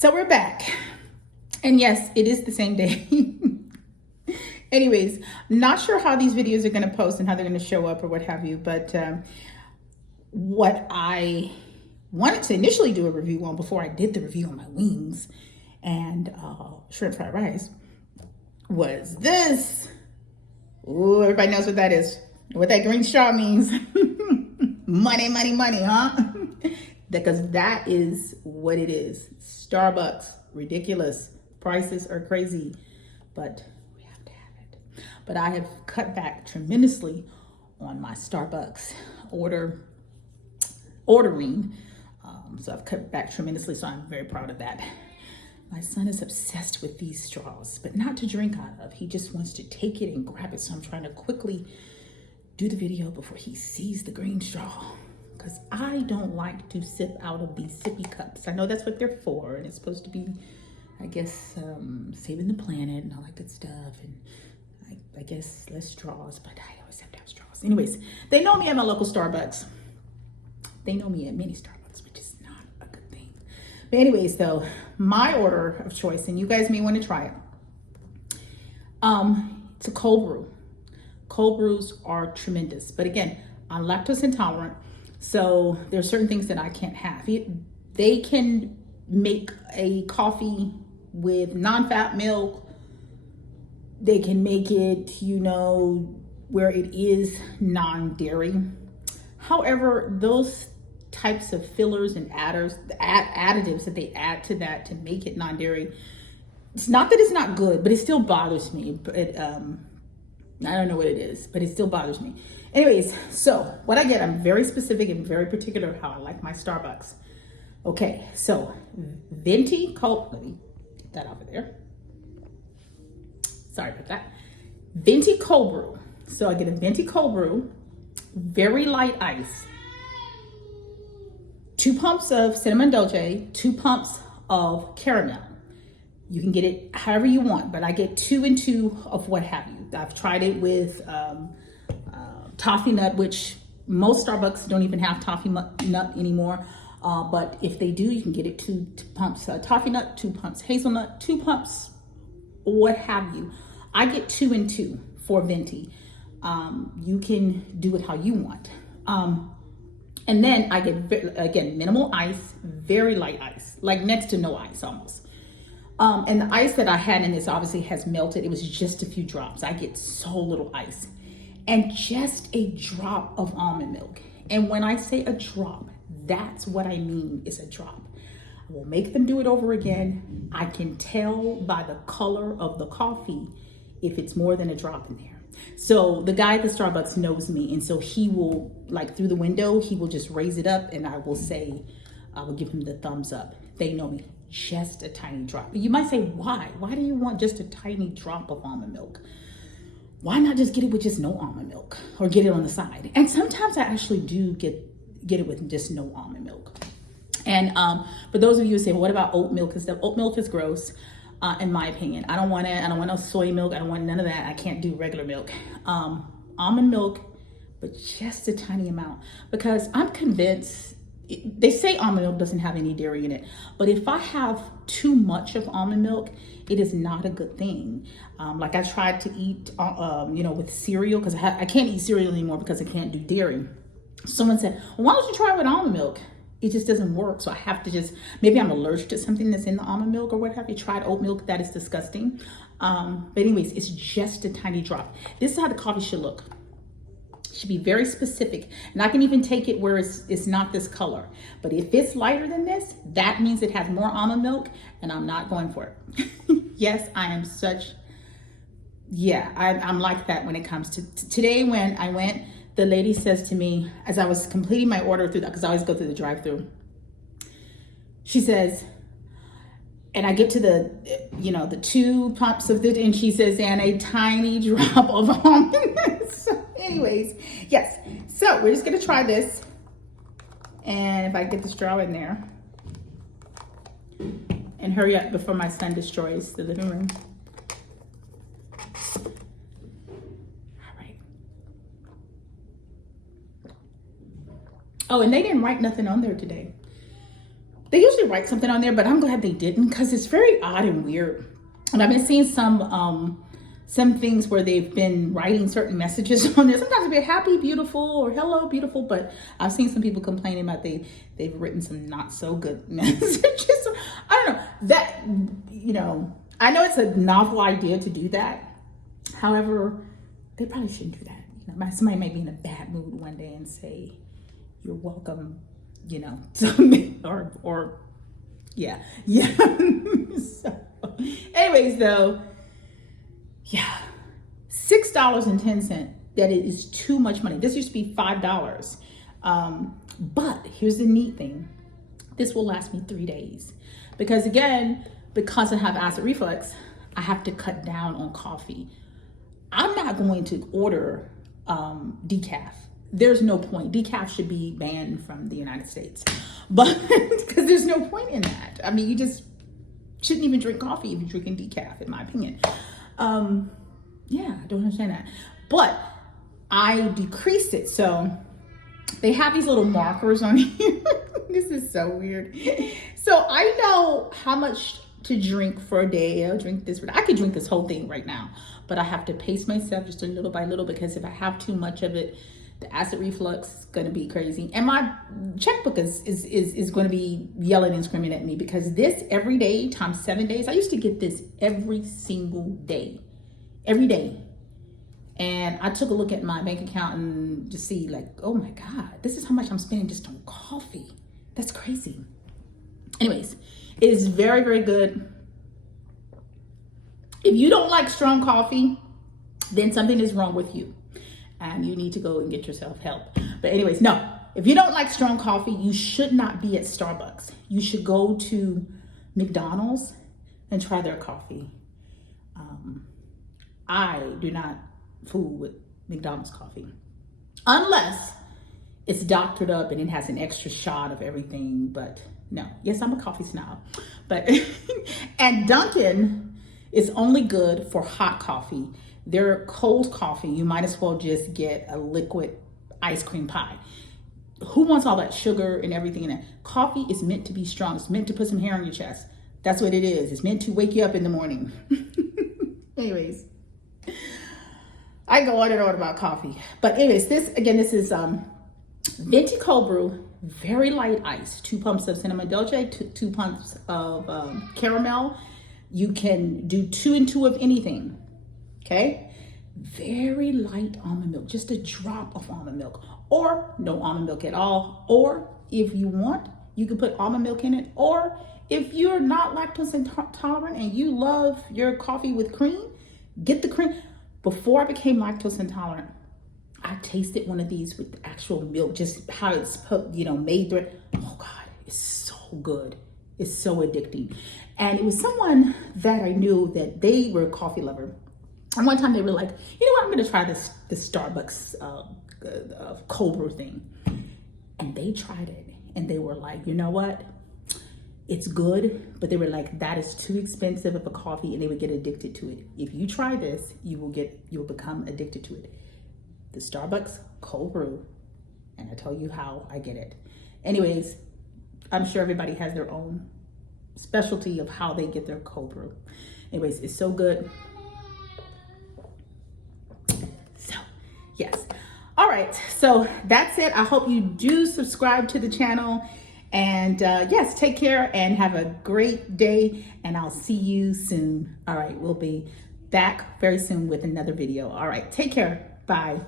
So we're back. And yes, it is the same day. Anyways, not sure how these videos are going to post and how they're going to show up or what have you. But what I wanted to initially do a review on before I did the review on my wings and shrimp fried rice was this. Ooh, everybody knows what that is. What that green straw means. Money, money, money, huh? Because that is what it is. Starbucks, ridiculous. Prices are crazy, but we have to have it. But I have cut back tremendously on my Starbucks ordering. So I've cut back tremendously, so I'm very proud of that. My son is obsessed with these straws, but not to drink out of. He just wants to take it and grab it. So I'm trying to quickly do the video before he sees the green straw, because I don't like to sip out of these sippy cups. I know that's what they're for, and it's supposed to be, I guess, saving the planet and all that good stuff, and I guess less straws, but I always have to have straws. Anyways, they know me at my local Starbucks. They know me at many Starbucks, which is not a good thing. But anyways, though, my order of choice, and you guys may want to try it, it's a cold brew. Cold brews are tremendous, but again, I'm lactose intolerant, so there are certain things that I can't have. They can make a coffee with non-fat milk. They can make it, you know, where it is non-dairy. However, those types of fillers and additives that they add to that to make it non-dairy, it's not that it's not good, but it still bothers me. But I don't know what it is, but it still bothers me. Anyways, so what I get, I'm very specific and very particular how I like my Starbucks. Okay, so venti cold, let me get that off of there. Sorry about that. Venti cold brew. So I get a venti cold brew, very light ice, 2 pumps of cinnamon dolce, 2 pumps of caramel. You can get it however you want, but I get 2 and 2 of what have you. I've tried it with toffee nut, which most Starbucks don't even have toffee nut anymore. But if they do, you can get it 2 pumps toffee nut, 2 pumps hazelnut, 2 pumps what have you. I get 2 and 2 for venti. You can do it how you want. And then I get, again, minimal ice, very light ice, like next to no ice almost. And the ice that I had in this obviously has melted. It was just a few drops. I get so little ice. And just a drop of almond milk. And when I say a drop, that's what I mean is a drop. I will make them do it over again. I can tell by the color of the coffee if it's more than a drop in there. So the guy at the Starbucks knows me, and so he will, like through the window, he will just raise it up and I will say, I will give him the thumbs up. They know me. Just a tiny drop. But you might say, why? Why do you want just a tiny drop of almond milk? Why not just get it with just no almond milk or get it on the side? And sometimes I actually do get it with just no almond milk. And for those of you who say, well, what about oat milk and stuff? Oat milk is gross, in my opinion. I don't want it. I don't want no soy milk. I don't want none of that. I can't do regular milk. Almond milk, but just a tiny amount, because I'm convinced. They say almond milk doesn't have any dairy in it, but if I have too much of almond milk, it is not a good thing. Like I tried to eat, you know, with cereal, because I can't eat cereal anymore because I can't do dairy. Someone said, well, why don't you try it with almond milk? It just doesn't work. So I have to just, maybe I'm allergic to something that's in the almond milk or what have you. Tried oat milk, that is disgusting. But anyways, it's just a tiny drop. This is how the coffee should look. Should be very specific, and I can even take it where it's not this color. But if it's lighter than this, that means it has more almond milk, and I'm not going for it. Yes, I am such, yeah, I'm like that when it comes to today. When I went, the lady says to me, as I was completing my order through that, because I always go through the drive-through, she says, and I get to the, you know, the 2 pumps of it, and she says, and a tiny drop of almond milk. So anyways, yes, so we're just gonna try this, and if I get the straw in there, and hurry up before my son destroys the living room. All right. Oh, and they didn't write nothing on there today. They usually write something on there, but I'm glad they didn't because it's very odd and weird. And I've been seeing some things where they've been writing certain messages on there. Sometimes it'll be happy, beautiful, or hello, beautiful. But I've seen some people complaining about they've written some not so good messages. I don't know that, you know, I know it's a novel idea to do that. However, they probably shouldn't do that. You know, somebody may be in a bad mood one day and say, "You're welcome," you know, or yeah. So, anyways, though, yeah, $6.10. That is too much money. This used to be $5. But here's the neat thing: this will last me 3 days, because again, because I have acid reflux, I have to cut down on coffee. I'm not going to order decaf. There's no point. Decaf should be banned from the United States, but because there's no point in that. I mean, you just shouldn't even drink coffee if you're drinking decaf, in my opinion. Yeah, I don't understand that. But I decreased it. So they have these little markers on here. This is so weird. So I know how much to drink for a day. I'll drink this. I could drink this whole thing right now, but I have to pace myself just a little by little, because if I have too much of it, the acid reflux is going to be crazy. And my checkbook is going to be yelling and screaming at me, because this every day times 7 days, I used to get this every single day, every day. And I took a look at my bank account and just see like, oh my God, this is how much I'm spending just on coffee. That's crazy. Anyways, it is very, very good. If you don't like strong coffee, then something is wrong with you and you need to go and get yourself help. But anyways, no, if you don't like strong coffee, you should not be at Starbucks. You should go to McDonald's and try their coffee. I do not fool with McDonald's coffee unless it's doctored up and it has an extra shot of everything. But no, yes, I'm a coffee snob, but and Dunkin' is only good for hot coffee. Their cold coffee, you might as well just get a liquid ice cream pie. Who wants all that sugar and everything in it? Coffee is meant to be strong. It's meant to put some hair on your chest. That's what it is. It's meant to wake you up in the morning. Anyways, I go on and on about coffee. But anyways, this is venti cold brew, very light ice, 2 pumps of cinnamon dolce, two pumps of caramel. You can do 2 and 2 of anything. Okay, very light almond milk, just a drop of almond milk, or no almond milk at all. Or if you want, you can put almond milk in it. Or if you're not lactose intolerant and you love your coffee with cream, get the cream. Before I became lactose intolerant, I tasted one of these with the actual milk, just how it's made. Oh God, it's so good. It's so addicting. And it was someone that I knew that they were a coffee lover. And one time they were like, you know what, I'm going to try this Starbucks cold brew thing. And they tried it and they were like, you know what? It's good, but they were like, that is too expensive of a coffee, and they would get addicted to it. If you try this, you will become addicted to it. The Starbucks cold brew, and I tell you how I get it. Anyways, I'm sure everybody has their own specialty of how they get their cold brew. Anyways, it's so good. So, yes. All right, so that's it. I hope you do subscribe to the channel. And yes, take care and have a great day. And I'll see you soon. All right, we'll be back very soon with another video. All right, take care. Bye.